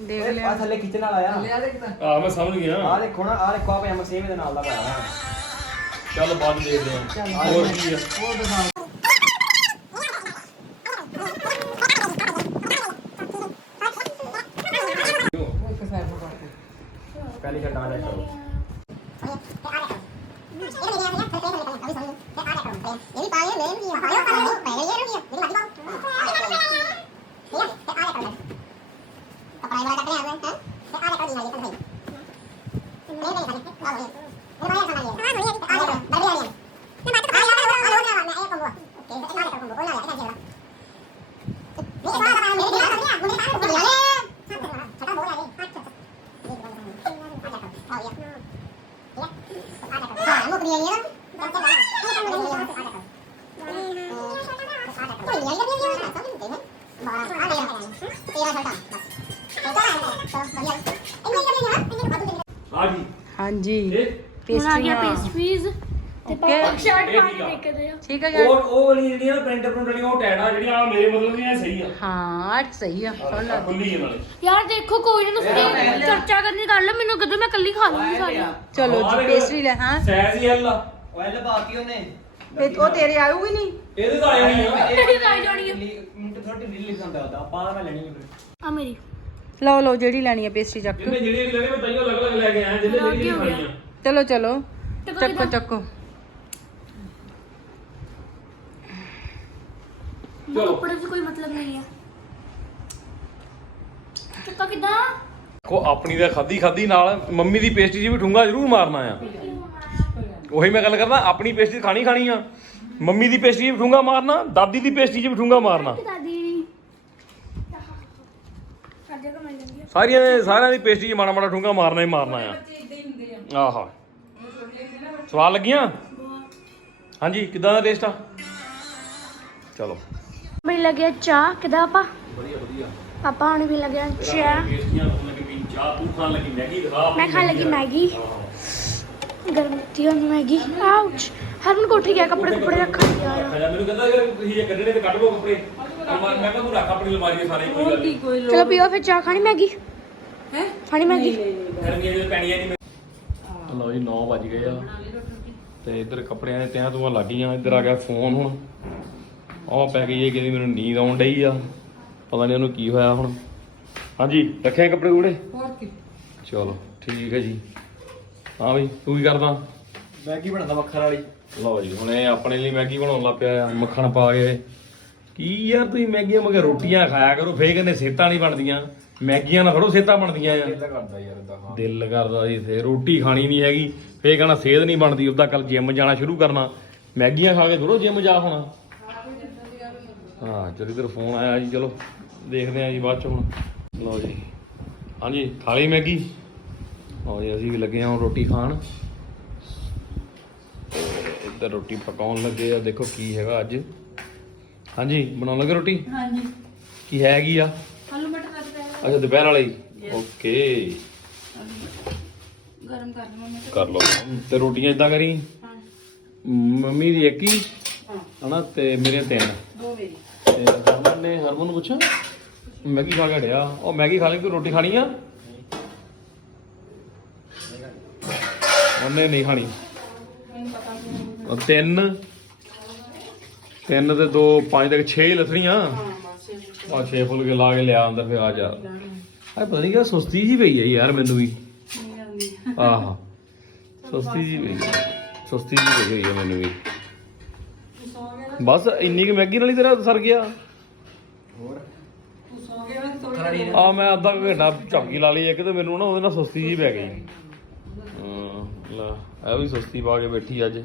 ਦੇਖ ਓਏ, ਲਿਆ। ਥੱਲੇ ਖਿੱਚਣ ਵਾਲਾ ਆ। ਲਿਆ ਦੇਖ ਤਾਂ। ਆ ਮੈਂ ਸਮਝ ਗਿਆ। ਆ ਦੇਖੋ ਨਾ ਆ ਦੇਖੋ ਆ ਪਜਾਮਾ ਸੇਮ ਇਹਦੇ ਨਾਲ ਦਾ ਪਾਇਆ ਹੋਇਆ ਚੱਲ ਬਾਅਦ ਚ ਦੇਖਦੇ ਹਾਂ। ਹੋਰ ਕੀ ਆ? ਉਹ ਦਿਖਾ। ਉਹ ਇੱਕ ਸਾਈਡ ਨੂੰ ਕਰ ਪਹਿਲੀ ਸ਼ਰਟ ਆ ਦੇਖੋ ਆ ਗਿਆ ਪੇਸਟਰੀਜ਼ ਤੇ ਪਾਪਾ ਸ਼ਰਟ ਇਹ ਪਾ ਠੀਕ ਕੇ ਆ। ਦੇਖਦੇ ਆ ਠੀਕ ਹੈ ਉਹ ਉਹ ਵਾਲੀ ਜਿਹੜੀਆਂ ਪ੍ਰਿੰਟ ਪ੍ਰਿੰਟ ਵਾਲੀਆਂ ਉਹ ਟੈਡ ਆ ਜਿਹੜੀਆਂ ਆਹ ਮੇਰੇ ਮਤਲਬ ਦੀਆਂ ਇਹ ਸਹੀ ਆ। ਹਾਂ ਆਹ ਸਹੀ ਆ। ਸੁਣ ਲੈ। ਆਹ ਖੁੱਲੀ ਹੈ ਨਾਲੇ। ਯਾਰ ਦੇਖੋ ਕੋਈ ਨਾ ਤੁਸੀਂ ਚਰਚਾ ਕਰਨੀ ਕਰ ਲਓ ਮੈਨੂੰ ਕਦੋਂ ਮੈਂ ਇਕੱਲੀ ਖਾ ਲੂੰਗੀ ਸਾਰੀਆਂ ਚਲੋ ਜੀ। ਪੇਸਟਰੀ ਲੈ ਹਾਂ। ਸਾਈਜ਼ ਹੀ ਹੱਲ ਆ। ਓਏ ਲਬਾਤੀ ਉਹਨੇ। ਤੇ ਉਹ ਤੇਰੇ ਆਊਗੀ ਨਹੀਂ ਇਹਦੇ ਤਾਂ ਆਇਆ ਨਹੀਂ ਆ। ਕਿਹੜੀ ਲਾਈ ਜਾਣੀ ਆ? ਮਿੰਟ 30 ਨੀਲ ਲਿਖਾਂਦਾ ਉਹਦਾ। ਆਪਾਂ ਮੈਂ ਲੈਣੀ ਹੈ ਫਿਰ। ਆ ਮੇਰੀ। ਲਓ ਲਓ ਜਿਹੜੀ ਲੈਣੀ ਹੈ ਪੇਸਟਰੀ ਚੱਕ। ਜਿਹਨੇ ਜਿਹੜੀ ਲੈਣੀ ਮੈਂ ਤਾਈਓ ਅਲੱਗ ਅਲੱਗ ਲੈ ਕੇ ਆਇਆ ਜਿਹਨੇ ਜਿਹੜੀ ਖਾਣੀ ਆ। ਚਲੋ ਚਲੋ। ਚੱਕੋ ਚੱਕੋ ਚਲੋ। 'ਚ ਕੋਈ ਮਤਲਬ ਨਹੀਂ ਹੈ ਚੱਕਾ ਕਿਦਾਂ? ਕੋ ਆਪਣੀ ਦਾ ਖਾਦੀ ਖਾਦੀ ਨਾਲ ਮੰਮੀ ਦੀ ਪੇਸਟੀ 'ਚ ਵੀ ਠੁੰਗਾ ਜ਼ਰੂਰ ਮਾਰਨਾ ਆ। ਉਹੀ ਮੈਂ ਗੱਲ ਕਰਦਾ ਆਪਣੀ ਪੇਸਟੀ ਖਾਣੀ ਖਾਣੀ ਆ। ਮੰਮੀ ਦੀ ਪੇਸਟੀ 'ਚ ਵੀ ਠੁੰਗਾ ਮਾਰਨਾ ਦਾਦੀ ਦੀ ਪੇਸਟੀ 'ਚ ਵੀ ਠੁੰਗਾ ਮਾਰਨਾ। ਦਾਦੀ ਸਾਰੀਆਂ ਦੇ ਸਾਰਿਆਂ ਦੀ ਪੇਸਟੀ 'ਚ ਮਾੜਾ ਮਾੜਾ ਠੁੰਗਾ ਮਾਰਨਾ ਹੀ ਮਾਰਨਾ ਆ। ਆਹਾ। ਸਵਾਦ ਲੱਗੀਆਂ? ਹਾਂਜੀ ਕਿਦਾਂ ਦਾ ਟੇਸਟ ਆ? ਚਲੋ। ਮੈਨੂੰ ਲੱਗਿਆ ਚਾਹ ਕਿਦਾਂ ਆਪਾਂ? ਵਧੀਆ ਵਧੀਆ। ਪਾਪਾ ਹੁਣ ਵੀ ਲੱਗਿਆ ਚਾਹ। ਲੱਗੀ ਪੀਣ ਚਾਹ ਤੂੰ ਖਾਣ ਲੱਗੀ ਮੈਗੀ ਦਿਖਾ ਮੈਂ ਖਾਣ ਲੱਗੀ ਮੈਗੀ। ਗਰਮ ਤੀ ਹੋਣੀ ਮੈਗੀ। ਆਉਚ ਹਰਨ ਕੋਠੇ ਗਿਆ ਕੱਪੜੇ ਕੁਪੜੇ ਰੱਖਣ ਗਿਆ ਮੈਨੂੰ ਕਹਿੰਦਾ ਯਾਰ ਤੁਸੀਂ ਇਹ ਕੱਢਣੇ ਤੇ ਕੱਢ ਲਓ ਕੱਪੜੇ। ਮੈਂ ਕਿਹਾ ਤੂੰ ਰੱਖ ਆਪਣੀ ਅਲਮਾਰੀ ਸਾਰੇ ਕੋਈ ਗੱਲ ਚਲੋ ਪੀਓ ਫਿਰ ਚਾਹ ਖਾਣੀ ਮੈਗੀ? ਹੈ? ਖਾਣੀ ਮੈਗੀ? ਗਰਮੀਆਂ ਦੇ ਪੈਣੀਆਂ ਨਹੀਂ ਲਓ ਜੀ 9 ਵੱਜ ਗਏ ਆ। ਤੇ ਇੱਧਰ ਕੱਪੜਿਆਂ ਦੇ ਤਿਆਂ ਤੂੰ ਲੱਗੀਆਂ ਇੱਧਰ ਆ ਗਿਆ ਫੋਨ ਹੁਣ। ਆਹ ਪੈ ਗਈ ਇਹ ਕਿਹਦੀ ਮੈਨੂੰ ਨੀਂਦ ਆਉਣ ਡਈ ਆ। ਪਤਾ ਨਹੀਂ ਉਹਨੂੰ ਕੀ ਹੋਇਆ ਹੁਣ। ਹਾਂਜੀ ਰੱਖਿਆ ਕੱਪੜੇ ਕੂੜੇ? ਹੋਰ ਕੀ? ਚਲੋ ਠੀਕ ਹੈ ਜੀ। ਹਾਂ ਬਈ ਤੂੰ ਕੀ ਕਰਦਾ? ਮੈਗੀ ਬਣਾਉਂਦਾ ਮੱਖਣ ਵਾਲੀ। ਲਓ ਜੀ ਹੁਣ ਇਹ ਆਪਣੇ ਲਈ ਮੈਗੀ ਬਣਾਉਣ ਲੱਗ ਪਿਆ ਆ ਮੱਖਣ ਪਾ ਕੇ। ਕੀ ਯਾਰ ਤੁਸੀਂ ਮੈਗੀਆਂ ਮਗੇ ਰੋਟੀਆਂ ਖਾਇਆ ਕਰੋ ਫੇਰ ਕਹਿੰਦੇ ਸਿਹਤਾਂ ਨਹੀਂ ਬਣਦੀਆਂ। ਮੈਗੀਆਂ ਨਾਲ ਥੋੜੋ ਸਿਹਤਾਂ ਬਣਦੀਆਂ ਆ। ਇਹਦਾ ਕਰਦਾ ਯਾਰ ਇਦਾਂ ਹਾਂ। ਦਿਲ ਕਰਦਾ ਜੀ ਫੇਰ ਰੋਟੀ ਖਾਣੀ ਨਹੀਂ ਹੈਗੀ ਫੇਰ ਕਹਣਾ ਸਿਹਤ ਨਹੀਂ ਬਣਦੀ ਉਹਦਾ ਕੱਲ ਜਿਮ ਜਾਣਾ ਸ਼ੁਰੂ ਕਰਨਾ। ਮੈਗੀਆਂ ਖਾ ਕੇ ਥੋੜੋ ਜਿਮ ਜਾ ਹੋਣਾ। ਹਾਂ ਚਲੋ ਇਧਰ ਫੋਨ ਆਇਆ ਜੀ ਚਲੋ ਦੇਖਦੇ ਆ ਜੀ ਬਾਅਦ ਚ ਹੁਣ। ਲਓ ਜੀ। ਹਾਂਜੀ ਖਾ ਲਈ ਮੈਗੀ? ਲਓ ਜੀ ਅਸੀਂ ਵੀ ਲੱਗੇ ਹਾਂ ਹੁਣ ਰੋਟੀ ਖਾਣ। ਇੱਧਰ ਰੋਟੀ ਪਕਾਉਣ ਲੱਗੇ ਆ ਦੇਖੋ ਕੀ ਹੈਗਾ ਅੱਜ। ਹਾਂਜੀ ਬਣਾਉਣ ਲੱਗੇ ਰੋਟੀ? ਹਾਂਜੀ। ਕੀ ਹੈਗੀ ਆ ਆਲੂ ਮਟਰ ਦਾ ਦੁਪਹਿਰ ਅੱਛਾ ਦੁਪਹਿਰ ਵਾਲੀ ਓਕੇ ਗਰਮ ਕਰ ਲਵਾਂ ਮੈਂ ਕਰ ਲਓ। ਤੇ ਰੋਟੀਆਂ ਇਦਾਂ ਕਰੀ? ਹਾਂ। ਮੰਮੀ ਦੀ ਇੱਕ ਹੀ? ਹਾਂ। ਹਨਾ ਤੇ ਮੇਰੇ ਤਿੰਨ। ਦੋ ਮੇਰੀ। ਤੇ ਹਰਮਨ ਨੇ ਹਰਮਨ ਨੂੰ ਪੁੱਛਿਆ? ਮੈਗੀ ਖਾ ਕੇ ਹਟਿਆ। ਉਹ ਮੈਗੀ ਖਾ ਲਈ ਤੂੰ ਰੋਟੀ ਖਾਣੀ ਆ? ਉਹਨੇ ਨਹੀਂ ਖਾਣੀ। ਮੈਨੂੰ ਪਤਾ ਨਹੀਂ ਉਹ ਤਿੰਨ। ਤਿੰਨ ਤੇ ਦੋ ਪੰਜ ਤੱਕ 6 ਲਸਣੀਆਂ ਹਾਂ ਬਸ ਇਹ ਆ 6 ਫੁਲਕੇ ਲਾ ਕੇ ਲਿਆ ਅੰਦਰ ਫਿਰ ਆ ਜਾ। ਆ ਪਤਾ ਨਹੀਂ ਕਿਆ ਸੁਸਤੀ ਜੀ ਪਈ ਆ ਯਾਰ ਮੈਨੂੰ ਵੀ। ਆਹ, ਸੁਸਤੀ ਜੀ ਪਈ ਆ। ਸੁਸਤੀ ਜੀ ਪਈ ਹੋਈ ਆ ਮੈਨੂੰ ਵੀ। ਬਸ ਇੰਨੀ ਕਿ ਮੈਗੀ ਨਾਲ ਹੀ ਤੇਰਾ ਸਰ ਗਿਆ। ਆ ਮੈਂ ਅੱਧਾ ਕੁ ਘੰਟਾ ਝਪਕੀ ਲਾ ਲਈ ਇੱਕ ਤੇ ਮੈਨੂੰ ਨਾ ਉਹਦੇ ਨਾਲ ਸੁਸਤੀ ਜੀ ਪੈ ਗਈ। ਹਾਂ ਲੈ, ਇਹ ਵੀ ਸੁਸਤੀ ਪਾ ਕੇ ਬੈਠੀ ਅੱਜ।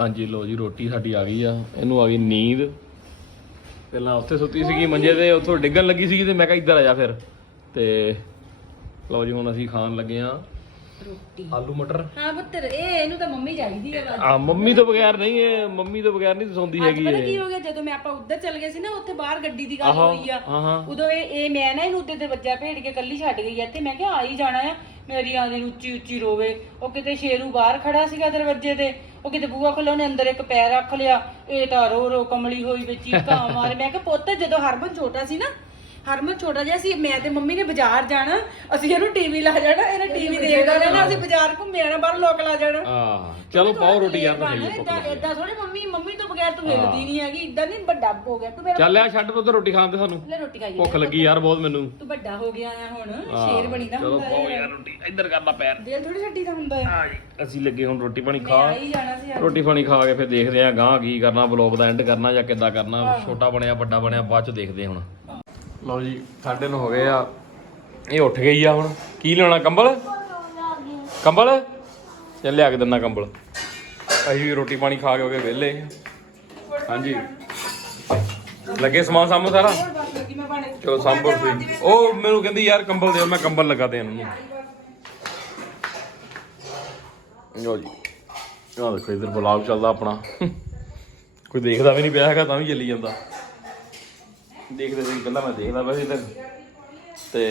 ਹਾਂਜੀ ਲੋ ਜੀ, ਰੋਟੀ ਸਾਡੀ ਆ ਗਈ ਆ। ਇਹਨੂੰ ਆ ਗਈ ਨੀਂਦ। ਪਹਿਲਾਂ ਉੱਥੇ ਸੁੱਤੀ ਸੀਗੀ ਮੰਜੇ ਤੇ ਉੱਥੋਂ ਡਿੱਗਣ ਲੱਗੀ ਸੀਗੀ ਤੇ ਮੈਂ ਕਿਹਾ ਇੱਧਰ ਆ ਜਾ ਫਿਰ। ਤੇ ਲਓ ਜੀ ਹੁਣ ਅਸੀਂ ਖਾਣ ਲੱਗੇ ਆ ਰੋਟੀ। ਆਲੂ ਮਟਰ। ਹਾਂ ਪੁੱਤਰ ਇਹ ਇਹਨੂੰ ਤਾਂ ਮੰਮੀ ਚਾਹੀਦੀ ਹੈ ਬਸ। ਆ ਮੰਮੀ ਤੋਂ ਬਗੈਰ ਨਹੀਂ ਇਹ ਮੰਮੀ ਤੋਂ ਬਗੈਰ ਨਹੀਂ ਸੌਂਦੀ ਅੱਜ ਹੈਗੀ ਪਤਾ ਕੀ ਇਹ। ਹੋ ਗਿਆ ਜਦੋਂ ਮੈਂ ਆਪਾਂ ਉੱਧਰ ਚਲ ਗਏ ਸੀ ਨਾ ਉੱਥੇ ਬਾਹਰ ਗੱਡੀ ਦੀ ਗੱਲ ਆਹੋ ਹੋਈ ਆ। ਉਦੋਂ ਇਹ ਇਹ ਮੈਂ ਨਾ ਇਹਨੂੰ ਉੱਤੇ ਤੇ ਬੱਚਾ ਭੇੜ ਕੇ ਕੱਲੀ ਛੱਡ ਗਈ ਆ ਤੇ ਮੈਂ ਕਿਹਾ ਆ ਹੀ ਜਾਣਾ ਆ। ਮੇਰੀ ਆਂਦੇ ਨੂੰ ਉੱਚੀ ਉੱਚੀ ਰੋਵੇ। ਉਹ ਕਿਤੇ ਸ਼ੇਰੂ ਬਾਹਰ ਖੜਾ ਸੀਗਾ ਦਰਵਾਜ਼ੇ ਤੇ। ਉਹ ਕਿਤੇ ਬੂਹਾ ਖੋਲ੍ਹਾ ਉਹਨੇ ਅੰਦਰ ਇੱਕ ਪੈਰ ਰੱਖ ਲਿਆ। ਇਹ ਤਾਂ ਰੋ ਰੋ ਕਮਲੀ ਹੋਈ ਵਿੱਚ ਚੀਕਾਂ ਮਾਰੇ। ਮੈਂ ਕਿਹਾ, ਪੁੱਤ ਜਦੋਂ ਹਰਮਨ ਛੋਟਾ ਸੀ ਨਾ ਹਰਮਨ ਛੋਟਾ ਜਿਹਾ ਸੀ ਮੈਂ ਤੇ ਮੰਮੀ ਨੇ ਬਾਜ਼ਾਰ ਜਾਣਾ ਅਸੀਂ ਇਹਨੂੰ ਟੀਵੀ ਲਾ ਜਾਣਾ ਇਹਨੇ ਟੀਵੀ ਦੇਖਦਾ ਰਹਿਣਾ ਅਸੀਂ ਬਾਜ਼ਾਰ ਘੁੰਮੇ ਆਣਾ ਬਾਹਰ ਲੋਕ ਲਾ ਜਾਣਾ। ਆ ਚਲੋ ਪਾਓ ਰੋਟੀ ਯਾਰ ਤਾਂ ਸਹੀ ਹੈ, ਭੁੱਖ ਇਦਾਂ। ਇਦਾਂ ਥੋੜੀ ਮੰਮੀ ਮੰਮੀ ਤੋਂ ਬਗੈਰ ਤੂੰ ਹਿੱਲਦੀ ਨਹੀਂ ਹੈਗੀ ਇਦਾਂ ਨਹੀਂ ਵੱਡਾ ਹੋ ਗਿਆ ਤੂੰ ਮੇਰਾ ਚੱਲ ਆ ਛੱਡ ਪੁੱਤ ਰੋਟੀ ਖਾਣ ਤੇ ਸਾਨੂੰ। ਲੈ ਰੋਟੀ ਖਾਈਏ ਭੁੱਖ ਲੱਗੀ ਯਾਰ ਬਹੁਤ ਮੈਨੂੰ। ਤੂੰ ਵੱਡਾ ਹੋ ਗਿਆ ਆ ਹੁਣ ਸ਼ੇਰ ਬਣੀ ਦਾ ਚਲੋ ਹੁੰਦਾ ਪਾਓ ਹੈ ਯਾਰ ਰੋਟੀ ਇੱਧਰ ਕਰਨਾ ਪੈਰ। ਦਿਲ ਥੋੜੀ ਛੱਡੀ ਦਾ ਹੁੰਦਾ ਹੈ ਆ ਜੀ। ਅਸੀਂ ਲੱਗੇ ਹੁਣ ਰੋਟੀ ਪਾਣੀ ਖਾ। ਆ ਹੀ ਜਾਣਾ ਸੀ ਅੱਜ। ਰੋਟੀ ਪਾਣੀ ਖਾ ਕੇ ਫਿਰ ਦੇਖਦੇ ਆ ਗਾਂ ਕੀ ਕਰਨਾ ਬਲੌਗ ਦਾ ਐਂਡ ਕਰਨਾ ਜਾਂ ਕਿੱਦਾਂ ਕਰਨਾ। ਛੋਟਾ ਬਣਿਆ ਵੱਡਾ ਬਣਿਆ ਬਾਅਦ ਚ ਦੇਖਦੇ ਆ ਹੁਣ। ਲਓ ਜੀ, ਸਾਡੇ ਨੂੰ ਹੋ ਗਏ ਆ। ਇਹ ਉੱਠ ਗਈ ਆ ਹੁਣ। ਕੀ ਲੈਣਾ ਕੰਬਲ? ਕੰਬਲ? ਚੱਲ ਲਿਆ ਕੇ ਦਿੰਨਾ ਕੰਬਲ। ਅਸੀਂ ਵੀ ਰੋਟੀ ਪਾਣੀ ਖਾ ਕੇ ਹੋ ਗਏ ਵਿਹਲੇ। ਹਾਂਜੀ। ਲੱਗੇ ਸਮਾਨ ਸਾਂਭ ਸਾਰਾ? ਚਲੋ, ਸਾਂਭੋ ਤੁਸੀਂ। ਉਹ ਮੈਨੂੰ ਕਹਿੰਦੀ, ਯਾਰ, ਕੰਬਲ ਦਿਓ, ਮੈਂ ਕੰਬਲ ਲਗਾ ਦੇਣ ਇਹਨੂੰ। ਲਓ ਜੀ। ਆਹ ਦੇਖੋ, ਇਧਰ ਬਲੌਗ ਚੱਲਦਾ ਆਪਣਾ। ਕੋਈ ਦੇਖਦਾ ਵੀ ਨਹੀਂ ਪਿਆ ਹੈਗਾ, ਤਾਂ ਵੀ ਚੱਲੀ ਜਾਂਦਾ। ਦੇਖਦੇ ਸੀ, ਪਹਿਲਾਂ ਮੈਂ ਦੇਖਦਾ ਪਿਆ ਸੀ ਇੱਧਰ। ਤੇ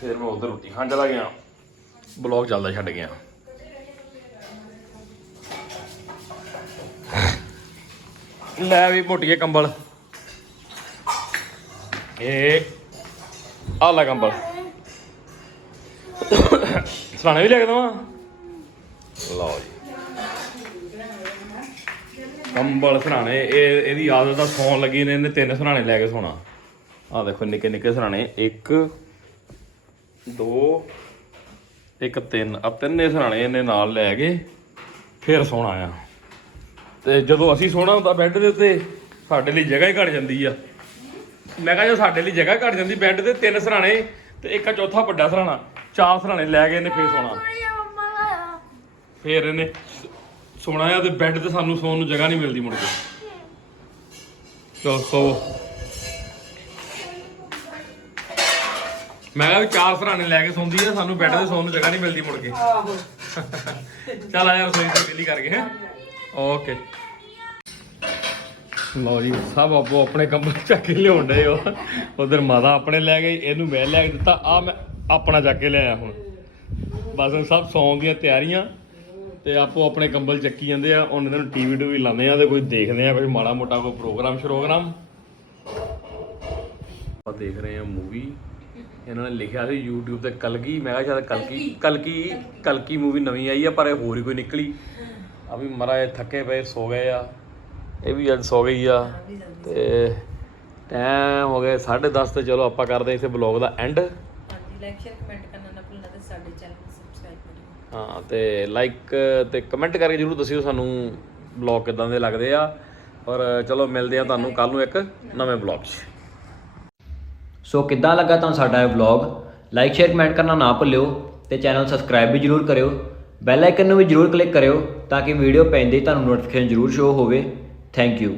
ਫਿਰ ਮੈਂ ਉਧਰ ਰੋਟੀ ਖਾਣ ਚਲਾ ਗਿਆ। ਬਲੌਗ ਚੱਲਦਾ ਛੱਡ ਗਿਆ। ਲੈ ਵੀ ਮੋਟੀਏ ਕੰਬਲ। ਇਹ ਆਹ ਲੈ ਕੰਬਲ। ਸਰਾਣੇ ਵੀ ਲੈ ਕੇ ਦਵਾਂ? ਲਓ ਜੀ। ਕੰਬਲ ਸਰਾਣੇ ਇਹ ਇਹਦੀ ਆਦਤ ਆ ਸੌਣ ਲੱਗੀ ਨੇ ਇਹਨੇ ਤਿੰਨ ਸਰਾਣੇ ਲੈ ਕੇ ਸੋਣਾ। ਆਹ ਦੇਖੋ ਨਿੱਕੇ ਨਿੱਕੇ ਸਰਾਣੇ ਇੱਕ ਦੋ ਇੱਕ ਤਿੰਨ। ਆ ਤਿੰਨੇ ਸਰਾਣੇ ਇਹਨੇ ਨਾਲ ਲੈ ਕੇ ਫਿਰ ਸੋਣਾ ਆ। ਤੇ ਜਦੋਂ ਅਸੀਂ ਸੋਣਾ ਹੁੰਦਾ ਬੈੱਡ ਦੇ ਉੱਤੇ ਸਾਡੇ ਲਈ ਜਗ੍ਹਾ ਹੀ ਘਟ ਜਾਂਦੀ ਆ। ਮੈਂ ਕਿਹਾ ਜੋ ਸਾਡੇ ਲਈ ਜਗ੍ਹਾ ਘਟ ਜਾਂਦੀ ਬੈੱਡ ਤੇ ਤਿੰਨ ਸਰਾਣੇ ਤੇ ਇੱਕ ਆ ਚੌਥਾ ਵੱਡਾ ਸਰਾਣਾ ਚਾਰ ਸਰਾਣੇ ਲੈ ਕੇ ਇਹਨੇ ਫੇਰ ਸੋਣਾ। ਫੇਰ ਇਹਨੇ ਸੋਣਾ ਆ ਤੇ ਬੈੱਡ ਤੇ ਸਾਨੂੰ ਸੌਣ ਨੂੰ ਜਗ੍ਹਾ ਨਹੀਂ ਮਿਲਦੀ ਮੁੜ ਕੇ। ਚਲੋ ਸੋ। ਮੈਂ ਕਿਹਾ ਵੀ ਚਾਰ ਸਰਾਣੇ ਲੈ ਕੇ ਸੌਂਦੀ ਆ ਸਾਨੂੰ ਬੈੱਡ ਤੇ ਸੌਣ ਨੂੰ ਜਗ੍ਹਾ ਨਹੀਂ ਮਿਲਦੀ ਮੁੜ ਕੇ। ਆਹੋ। ਚੱਲ ਆ ਯਾਰ ਸੋਈ ਤੇ ਬਿੱਲੀ ਕਰਕੇ ਹੈ? ਓਕੇ ਲਓ ਜੀ ਸਭ ਆਪੋ ਆਪਣੇ ਕੰਬਲ ਚੱਕ ਕੇ ਲਿਆਉਣ ਡਏ ਹੋ। ਉਧਰ ਮਾਤਾ ਆਪਣੇ ਲੈ ਗਈ ਇਹਨੂੰ ਮੈਂ ਲੈ ਕੇ ਦਿੱਤਾ ਆ ਮੈਂ ਆਪਣਾ ਚੱਕ ਕੇ ਲਿਆਇਆ ਹੁਣ। ਬਸ ਹੁਣ ਸਭ ਸੌਣ ਦੀਆਂ ਤਿਆਰੀਆਂ। ਤੇ ਆਪੋ ਆਪਣੇ ਕੰਬਲ ਚੱਕੀ ਜਾਂਦੇ ਆ ਉਹਨਾਂ ਨੂੰ ਟੀਵੀ ਟੂਵੀ ਲਾਉਂਦੇ ਆ ਤੇ ਕੋਈ ਦੇਖਦੇ ਆ ਕੋਈ ਮਾੜਾ ਮੋਟਾ ਕੋਈ ਪ੍ਰੋਗਰਾਮ ਸ਼ਰੋਗਰਾਮ ਆਪਾਂ ਦੇਖ ਰਹੇ ਆ ਮੂਵੀ ਇਹਨਾਂ ਨੇ ਲਿਖਿਆ ਸੀ YouTube ਤੇ ਕਲਗੀ ਮੈਂ ਕਿਹਾ ਸ਼ਾਇਦ ਕਲਕੀ ਕਲਕੀ। ਕਲਕੀ ਮੂਵੀ ਨਵੀਂ ਆਈ ਆ ਪਰ ਇਹ ਹੋਰ ਹੀ ਕੋਈ ਨਿਕਲੀ। ਆ ਵੀ ਮਹਾਰਾਜ ਥੱਕੇ ਪਏ ਸੋ ਗਏ ਆ। ਇਹ ਵੀ ਅੱਜ ਸੋ ਗਈ ਆ। ਤੇ ਟਾਈਮ ਹੋ ਗਏ 10:30 ਤੇ ਚਲੋ ਆਪਾਂ ਕਰਦੇ ਇਸੇ ਬਲੌਗ ਦਾ ਐਂਡ ਹਾਂਜੀ ਲਾਈਕ ਸ਼ੇਅਰ ਕਮੈਂਟ ਕਰਨਾ ਨਾ ਭੁੱਲਣਾ ਤੇ ਸਾਡੇ ਚੈਨਲ ਨੂੰ ਸਬਸਕ੍ਰਾਈਬ ਕਰਿਓ ਹਾਂ, ਤੇ ਲਾਈਕ ਤੇ ਕਮੈਂਟ ਕਰਕੇ ਜਰੂਰ ਦੱਸਿਓ ਸਾਨੂੰ ਬਲੌਗ ਕਿਦਾਂ ਦੇ ਲੱਗਦੇ ਆ। ਔਰ ਚਲੋ ਮਿਲਦੇ ਆ ਤੁਹਾਨੂੰ ਕੱਲ ਨੂੰ ਇੱਕ ਨਵੇਂ ਬਲੌਗ 'ਚ। ਸੋ ਕਿੱਦਾਂ ਲੱਗਾ ਤੁਹਾਨੂੰ ਸਾਡਾ ਇਹ ਵਲੌਗ ਲਾਈਕ ਸ਼ੇਅਰ ਕਮੈਂਟ ਕਰਨਾ ਨਾ ਭੁੱਲਿਓ ਤੇ ਚੈਨਲ ਸਬਸਕ੍ਰਾਈਬ ਵੀ ਜਰੂਰ ਕਰਿਓ। ਬੈਲ ਆਈਕਨ ਨੂੰ ਵੀ ਜਰੂਰ ਕਲਿੱਕ ਕਰਿਓ ਤਾਂ ਕਿ ਵੀਡੀਓ ਪੈਂਦੇ ਤੁਹਾਨੂੰ ਨੋਟੀਫਿਕੇਸ਼ਨ ਜਰੂਰ ਸ਼ੋ ਹੋਵੇ। Thank you